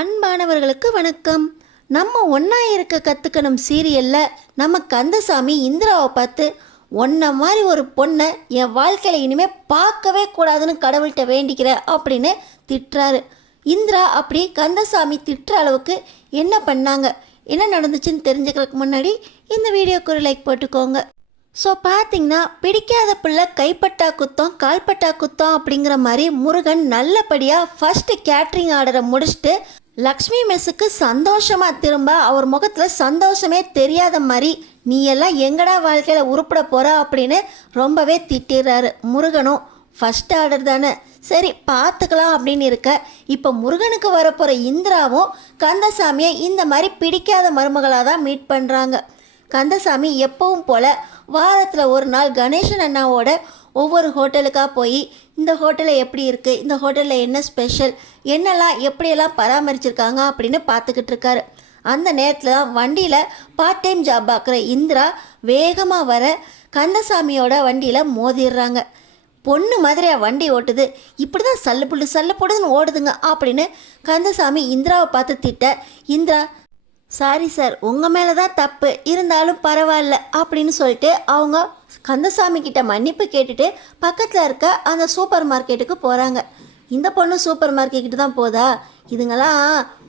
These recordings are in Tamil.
அன்பானவர்களுக்கு வணக்கம். நம்ம ஒன்றா இருக்க கற்றுக்கணும் சீரியலில் நம்ம கந்தசாமி இந்திராவை பார்த்து ஒன்றை மாதிரி ஒரு பொண்ணை என் வாழ்க்கையில் இனிமேல் பார்க்கவே கூடாதுன்னு கடவுள்கிட்ட வேண்டிக்கிறேன் அப்படின்னு திட்டுறாரு. இந்திரா அப்படி கந்தசாமி திட்டுற அளவுக்கு என்ன பண்ணாங்க, என்ன நடந்துச்சுன்னு தெரிஞ்சுக்கிறதுக்கு முன்னாடி இந்த வீடியோக்கு ஒரு லைக் போட்டுக்கோங்க. ஸோ பார்த்தீங்கன்னா, பிடிக்காத பிள்ளை கைப்பட்டா குத்தம் கால்பட்டா குத்தம் அப்படிங்கிற மாதிரி முருகன் நல்லபடியாக ஃபஸ்ட்டு கேட்ரிங் ஆர்டரை முடிச்சுட்டு லக்ஷ்மி மெஸ்ஸுக்கு சந்தோஷமாக திரும்ப அவர் முகத்தில் சந்தோஷமே தெரியாத மாதிரி நீ எல்லாம் எங்கடா வாழ்க்கையில் உருப்பிட போகிற அப்படின்னு ரொம்பவே திட்டிடுறாரு. முருகனும் ஃபஸ்ட் ஆர்டர் தானே, சரி பார்த்துக்கலாம் அப்படின்னு இருக்க, இப்போ முருகனுக்கு வரப்போகிற இந்திராவும் கந்தசாமியை இந்த மாதிரி பிடிக்காத மருமகளாக தான் மீட் பண்ணுறாங்க. கந்தசாமி எப்பவும் போல் வாரத்தில் ஒரு நாள் கணேசன் அண்ணாவோட ஒவ்வொரு ஹோட்டலுக்காக போய் இந்த ஹோட்டலில் எப்படி இருக்குது, இந்த ஹோட்டலில் என்ன ஸ்பெஷல், என்னெல்லாம் எப்படியெல்லாம் பராமரிச்சிருக்காங்க அப்படின்னு பார்த்துக்கிட்டு இருக்காரு. அந்த நேரத்தில் தான் வண்டியில் பார்ட் டைம் ஜாப் பார்க்குற இந்திரா வேகமாக வர கந்தசாமியோட வண்டியில் மோதிடுறாங்க. பொண்ணு மாதிரியா வண்டி ஓட்டுது, இப்படி தான் சல்லு புடுதுன்னு ஓடுதுங்க அப்படின்னு கந்தசாமி இந்திராவை பார்த்து திட்ட, இந்திரா சாரி சார், உங்கள் மேலே தான் தப்பு, இருந்தாலும் பரவாயில்ல அப்படின்னு சொல்லிட்டு அவங்க கந்தசாமி கிட்ட மன்னிப்பு கேட்டுட்டு பக்கத்தில் இருக்க அந்த சூப்பர் மார்க்கெட்டுக்கு போகிறாங்க. இந்த பொண்ணு சூப்பர் மார்க்கெட்டுக்கு தான் போதா, இதுங்கெல்லாம்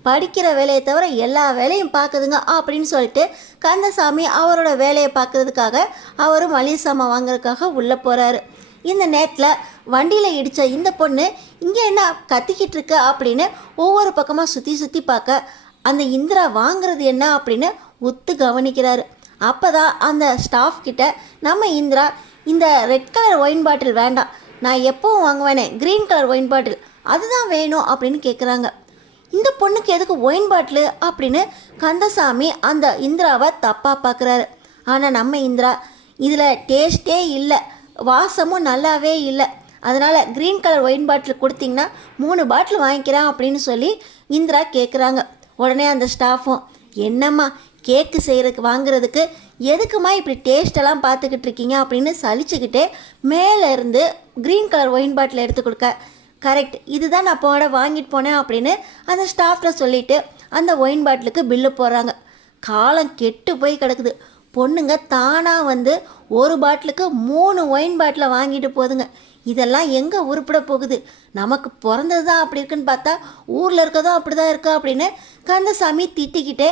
படிக்கிற வேலையை தவிர எல்லா வேலையும் பார்க்குதுங்க அப்படின்னு சொல்லிட்டு கந்தசாமி அவரோட வேலையை பார்க்குறதுக்காக அவரும் மளிகை சாமான் வாங்குறதுக்காக உள்ளே போகிறாரு. இந்த நேரத்தில் வண்டியில் இடித்த இந்த பொண்ணு இங்கே என்ன கத்திக்கிட்டு இருக்கு அப்படின்னு ஒவ்வொரு பக்கமாக சுற்றி பார்க்க அந்த இந்திரா வாங்குறது என்ன அப்படின்னு ஒத்து கவனிக்கிறாரு. அப்போ தான் அந்த ஸ்டாஃப் கிட்ட நம்ம இந்திரா இந்த ரெட் கலர் ஒயின் பாட்டில் வேண்டாம், நான் எப்போவும் வாங்குவேனே க்ரீன் கலர் ஒயின் பாட்டில் அதுதான் வேணும் அப்படின்னு கேட்குறாங்க. இந்த பொண்ணுக்கு எதுக்கு ஒயின் பாட்டிலு அப்படின்னு கந்தசாமி அந்த இந்திராவை தப்பாக பார்க்குறாரு. ஆனால் நம்ம இந்திரா இதில் டேஸ்ட்டே இல்லை, வாசமும் நல்லாவே இல்லை, அதனால் க்ரீன் கலர் ஒயின் பாட்டில் கொடுத்தீங்கன்னா 3 பாட்டில் வாங்கிக்கிறேன் அப்படின்னு சொல்லி இந்திரா கேட்குறாங்க. உடனே அந்த ஸ்டாஃபும் என்னம்மா கேக்கு செய்கிறதுக்கு வாங்குறதுக்கு எதுக்குமா இப்படி டேஸ்ட்டெல்லாம் பார்த்துக்கிட்டு இருக்கீங்க அப்படின்னு சலிச்சுக்கிட்டே மேலே இருந்து க்ரீன் கலர் ஒயின் பாட்டில் எடுத்து கொடுக்க, கரெக்ட் இதுதான் நான் போட வாங்கிட்டு போனேன் அப்படின்னு அந்த ஸ்டாஃபில் சொல்லிவிட்டு அந்த ஒயின் பாட்டிலுக்கு பில்லு போடுறாங்க. காலம் கெட்டு போய் கிடக்குது. பொண்ணுங்க தானாக வந்து ஒரு பாட்டிலுக்கு 3 ஒயின் பாட்டிலை வாங்கிட்டு போகுதுங்க. இதெல்லாம் எங்கே உருப்பிட போகுது, நமக்கு பிறந்தது தான் அப்படி இருக்குன்னு பார்த்தா ஊரில் இருக்கதும் அப்படி தான் இருக்கா அப்படின்னு கந்தசாமி திட்டிக்கிட்டே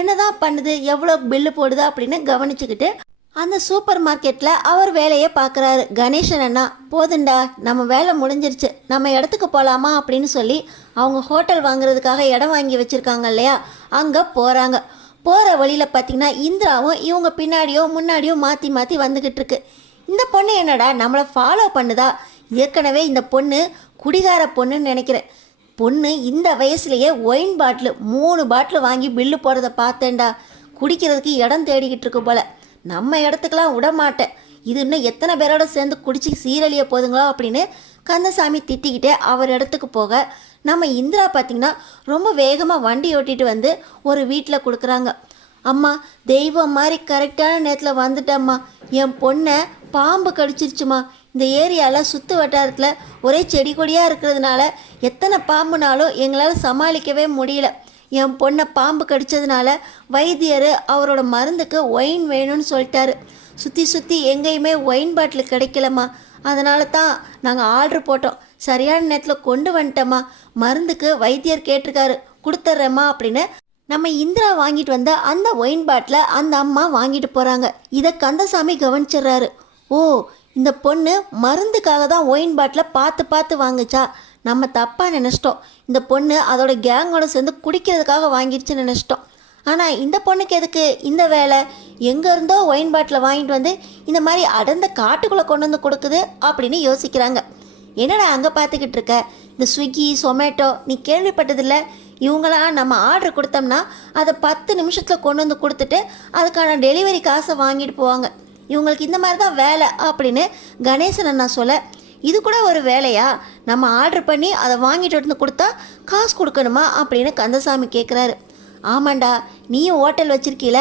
என்ன தான் பண்ணுது, எவ்வளோ பில்லு போடுது அப்படின்னு கவனிச்சுக்கிட்டு அந்த சூப்பர் மார்க்கெட்டில் அவர் வேலையை பார்க்குறாரு. கணேசன் அண்ணா போதுண்டா நம்ம வேலை முடிஞ்சிருச்சு, நம்ம இடத்துக்கு போகலாமா அப்படின்னு சொல்லி அவங்க ஹோட்டல் வாங்குறதுக்காக இடம் வாங்கி வச்சுருக்காங்க இல்லையா, அங்கே போகிறாங்க. போகிற வழியில் பார்த்திங்கன்னா இந்திராவும் இவங்க பின்னாடியோ முன்னாடியோ மாற்றி வந்துக்கிட்டு இருக்கு. இந்த பொண்ணு என்னடா நம்மளை ஃபாலோ பண்ணுதா, ஏற்கனவே இந்த பொண்ணு குடிகார பொண்ணுன்னு நினைக்கிறேன். பொண்ணு இந்த வயசுலேயே ஒயின் பாட்டில் 3 பாட்டில் வாங்கி பில்லு போடுறத பார்த்தேன்டா, குடிக்கிறதுக்கு இடம் தேடிக்கிட்டு இருக்கு போல், நம்ம இடத்துக்கெலாம் விட மாட்டேன், இது இன்னும் எத்தனை பேரோட சேர்ந்து குடிச்சு சீரழிய போதுங்களோ அப்படின்னு கந்தசாமி திட்டிக்கிட்டே அவர் இடத்துக்கு போக நம்ம இந்திரா பார்த்திங்கன்னா ரொம்ப வேகமாக வண்டி ஓட்டிகிட்டு வந்து ஒரு வீட்டில் கொடுக்குறாங்க. அம்மா தெய்வம் மாதிரி கரெக்டான நேரத்தில் வந்துட்டம்மா, என் பொண்ணை பாம்பு கடிச்சிருச்சுமா, இந்த ஏரியாவில் சுற்று வட்டாரத்தில் ஒரே செடி கொடியாக இருக்கிறதுனால எத்தனை பாம்புனாலும் எங்களால் சமாளிக்கவே முடியல, என் பொண்ணை பாம்பு கடித்ததுனால வைத்தியர் அவரோட மருந்துக்கு ஒயின் வேணும்னு சொல்லிட்டாரு, சுற்றி எங்கேயுமே ஒயின் பாட்டில் கிடைக்கலம்மா, அதனால தான் நாங்கள் ஆர்டர் போட்டோம், சரியான நேரத்தில் கொண்டு வந்துட்டோம்மா, மருந்துக்கு வைத்தியர் கேட்டிருக்காரு கொடுத்துட்றேம்மா அப்படின்னு நம்ம இந்திரா வாங்கிட்டு வந்த அந்த ஒயின் பாட்டில் அந்த அம்மா வாங்கிட்டு போகிறாங்க. இதை கந்தசாமி கவனிச்சிட்றாரு. ஓ இந்த பொண்ணு மருந்துக்காக தான் ஒயின் பாட்டில் பார்த்து வாங்குச்சா, நம்ம தப்பாக நினச்சிட்டோம், இந்த பொண்ணு அதோட கேங்கோட சேர்ந்து குடிக்கிறதுக்காக வாங்கிடுச்சுன்னு நினச்சிட்டோம். ஆனால் இந்த பொண்ணுக்கு எதுக்கு இந்த வேலை, எங்கேருந்தோ ஒயின் பாட்டில் வாங்கிட்டு வந்து இந்த மாதிரி அடர்ந்த காட்டுக்குள்ளே கொண்டு வந்து கொடுக்குது அப்படின்னு யோசிக்கிறாங்க. என்னடா அங்கே பார்த்துக்கிட்டு இருக்க, இந்த ஸ்விக்கி சொமேட்டோ நீ கேள்விப்பட்டதில்லை, இவங்களாம் நம்ம ஆர்டர் கொடுத்தோம்னா அதை 10 நிமிஷத்தில் கொண்டு வந்து கொடுத்துட்டு அதுக்கான டெலிவரி காசை வாங்கிட்டு போவாங்க, இவங்களுக்கு இந்த மாதிரி தான் வேலை அப்படின்னு கணேசன் அண்ணா சொல்ல, இது கூட ஒரு வேலையா, நம்ம ஆர்டர் பண்ணி அதை வாங்கிட்டு வந்து கொடுத்தா காசு கொடுக்கணுமா அப்படின்னு கந்தசாமி கேட்குறாரு. ஆமாண்டா நீயும் ஹோட்டல் வச்சுருக்கீல,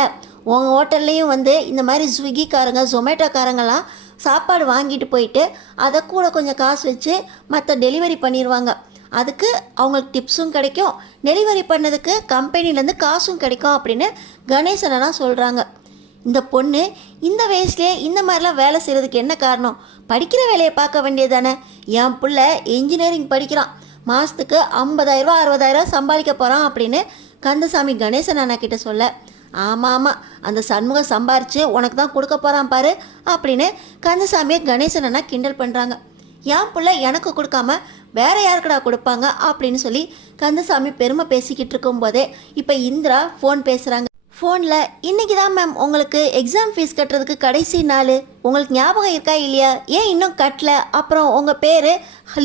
உங்கள் ஹோட்டல்லையும் வந்து இந்த மாதிரி ஸ்விக்கிக்காரங்க ஜொமேட்டோக்காரங்கெல்லாம் சாப்பாடு வாங்கிட்டு போயிட்டு அதை கூட கொஞ்சம் காசு வச்சு மற்ற டெலிவரி பண்ணிடுவாங்க, அதுக்கு அவங்களுக்கு டிப்ஸும் கிடைக்கும், டெலிவரி பண்ணதுக்கு கம்பெனிலேருந்து காசும் கிடைக்கும் அப்படின்னு கணேசனா சொல்கிறாங்க. இந்த பொண்ணு இந்த வயசுலேயே இந்த மாதிரிலாம் வேலை செய்கிறதுக்கு என்ன காரணம்? படிக்கிற வேலையை பார்க்க வேண்டியது தானே. என் பிள்ளை இன்ஜினியரிங் படிக்கிறான், மாதத்துக்கு 50,000 60,000 சம்பாதிக்க போகிறான் அப்படின்னு கந்தசாமி கணேசன் அண்ணா கிட்ட சொல்ல, ஆமாம் ஆமாம் அந்த சண்முகம் சம்பாரித்து உனக்கு தான் கொடுக்க போகிறான் பாரு அப்படின்னு கந்தசாமியை கணேசன் அண்ணா கிண்டல் பண்ணுறாங்க. என் பிள்ளை எனக்கு கொடுக்காம வேற யாருக்கடா கொடுப்பாங்க அப்படின்னு சொல்லி கந்தசாமி பெருமை பேசிக்கிட்டு இருக்கும்போதே இப்போ இந்திரா ஃபோன் பேசுகிறாங்க. ஃபோனில் இன்றைக்கி தான் மேம் உங்களுக்கு எக்ஸாம் ஃபீஸ் கட்டுறதுக்கு கடைசி நாள், உங்களுக்கு ஞாபகம் இருக்கா இல்லையா, ஏன் இன்னும் கட்டல, அப்புறம் உங்கள் பேர்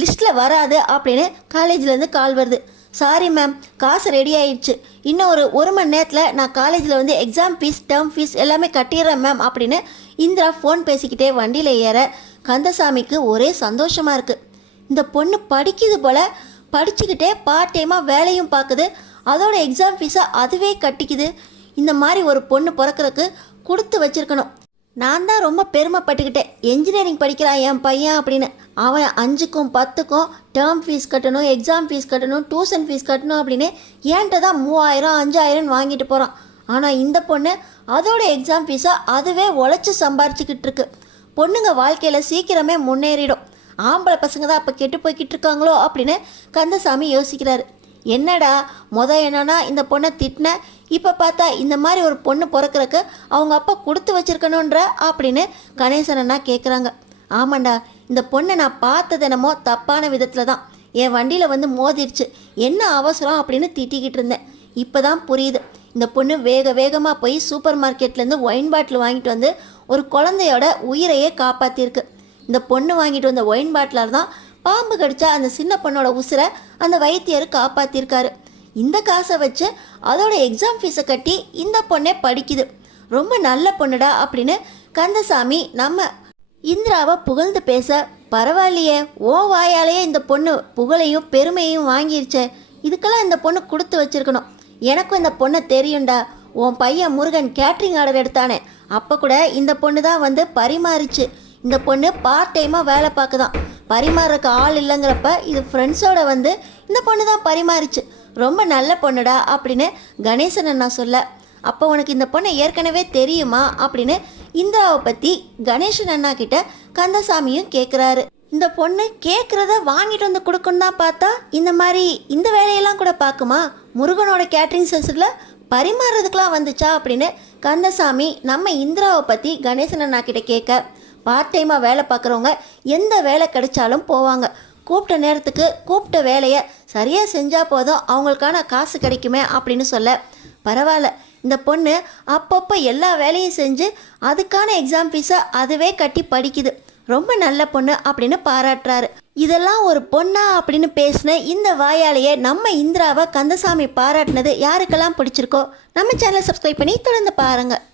லிஸ்ட்டில் வராது அப்படின்னு காலேஜ்லேருந்து கால் வருது. சாரி மேம், காசு ரெடி ஆயிடுச்சு, இன்னும் ஒரு மணி நேரத்தில் நான் காலேஜில் வந்து எக்ஸாம் ஃபீஸ் டேர்ம் ஃபீஸ் எல்லாமே கட்டிடுறேன் மேம் அப்படின்னு இந்திரா ஃபோன் பேசிக்கிட்டே வண்டியில் ஏற கந்தசாமிக்கு ஒரே சந்தோஷமாக இருக்குது. இந்த பொண்ணு படிக்குது போல், படிச்சுக்கிட்டே பார்ட் டைமாக வேலையும் பார்க்குது, அதோட எக்ஸாம் ஃபீஸை அதுவே கட்டிக்குது. இந்த மாதிரி ஒரு பொண்ணு பிறக்கிறதுக்கு கொடுத்து வச்சுருக்கணும். நான் தான் ரொம்ப பெருமைப்பட்டுக்கிட்டேன், என்ஜினியரிங் படிக்கிறான் என் பையன் அப்படின்னு. அவன் 5க்கும் 10க்கும் டேர்ம் ஃபீஸ் கட்டணும், எக்ஸாம் ஃபீஸ் கட்டணும், டியூஷன் ஃபீஸ் கட்டணும் அப்படின்னு ஏன்ட்ட தான் 3000 5000 வாங்கிட்டு போகிறான். ஆனால் இந்த பொண்ணு அதோட எக்ஸாம் ஃபீஸை அதுவே உழைச்சி சம்பாரிச்சிக்கிட்டு இருக்கு. பொண்ணுங்க வாழ்க்கையில் சீக்கிரமே முன்னேறிடும், ஆம்பளை பசங்க தான் அப்போ கெட்டு போய்கிட்டு இருக்காங்களோ அப்படின்னு கந்தசாமி யோசிக்கிறாரு. என்னடா என்னன்னா இந்த பொண்ணை திட்டின, இப்போ பார்த்தா இந்த மாதிரி ஒரு பொண்ணு பிறக்கிறதுக்கு அவங்க அப்பா கொடுத்து வச்சிருக்கணுன்ற அப்படின்னு கணேசன் அண்ணா கேட்குறாங்க. ஆமாண்டா, இந்த பொண்ணை நான் பார்த்தது என்னமோ தப்பான விதத்தில் தான் என் வண்டியில் வந்து மோதிருச்சு, என்ன அவசரம் அப்படின்னு திட்டிக்கிட்டு இருந்தேன். இப்போ தான் புரியுது, இந்த பொண்ணு வேகமாக போய் சூப்பர் மார்க்கெட்லேருந்து ஒயின் பாட்டில் வாங்கிட்டு வந்து ஒரு குழந்தையோட உயிரையே காப்பாற்றிருக்கு. இந்த பொண்ணு வாங்கிட்டு வந்த ஒயின் பாட்டிலால் தான் பாம்பு கடிச்சா அந்த சின்ன பொண்ணோட உசுரை அந்த வைத்தியர் காப்பாற்றிருக்காரு. இந்த காசை வச்சு அதோட எக்ஸாம் ஃபீஸை கட்டி இந்த பொண்ணே படிக்குது, ரொம்ப நல்ல பொண்ணுடா அப்படின்னு கந்தசாமி நம்ம இந்திராவை புகழ்ந்து பேச, பரவாயில்லையே ஓ வாயாலேயே இந்த பொண்ணு புகழையும் பெருமையும் வாங்கிருச்சே, இதுக்கெல்லாம் இந்த பொண்ணு கொடுத்து வச்சிருக்கணும். எனக்கும் இந்த பொண்ணை தெரியும்டா, உன் பையன் முருகன் கேட்ரிங் ஆர்டர் எடுத்தானே அப்போ கூட இந்த பொண்ணு தான் வந்து பரிமாறிச்சு. இந்த பொண்ணு பார்ட் டைமாக வேலை பார்க்குதான், பரிமாறுறக்கு ஆள் இல்லைங்கிறப்ப இது ஃப்ரெண்ட்ஸோட வந்து இந்த பொண்ணு தான் பரிமாறிச்சு, ரொம்ப நல்ல பொண்ணுடா அப்படின்னு கணேசன் அண்ணா சொல்ல, அப்போ உனக்கு இந்த பொண்ணை ஏற்கனவே தெரியுமா அப்படின்னு இந்திராவை பற்றி கணேசன் அண்ணா கிட்ட கந்தசாமியும் கேட்குறாரு. இந்த பொண்ணு கேட்குறத வாங்கிட்டு வந்து கொடுக்கணும் தான் பார்த்தா இந்த மாதிரி இந்த வேலையெல்லாம் கூட பார்க்குமா, முருகனோட கேட்ரிங் செஷனில் பரிமாறுறதுக்கெலாம் வந்துச்சா அப்படின்னு கந்தசாமி நம்ம இந்திராவை பற்றி கணேசன் அண்ணா கிட்ட கேட்க, பார்ட் டைமாக வேலை பார்க்குறவங்க எந்த வேலை கிடைச்சாலும் போவாங்க, கூப்பிட்ட நேரத்துக்கு கூப்பிட்ட வேலையை சரியாக செஞ்சால் போதும் அவங்களுக்கான காசு கிடைக்குமே அப்படின்னு சொல்ல, பரவாயில்ல இந்த பொண்ணு அப்பப்போ எல்லா வேலையும் செஞ்சு அதுக்கான எக்ஸாம் ஃபீஸை அதுவே கட்டி படிக்குது, ரொம்ப நல்ல பொண்ணு அப்படின்னு பாராட்டுறாரு. இதெல்லாம் ஒரு பொண்ணா அப்படின்னு பேசின இந்த வாயாலேயே நம்ம இந்திராவை கந்தசாமி பாராட்டினது யாருக்கெல்லாம் பிடிச்சிருக்கோ நம்ம சேனலை சப்ஸ்கிரைப் பண்ணி தொடர்ந்து பாருங்கள்.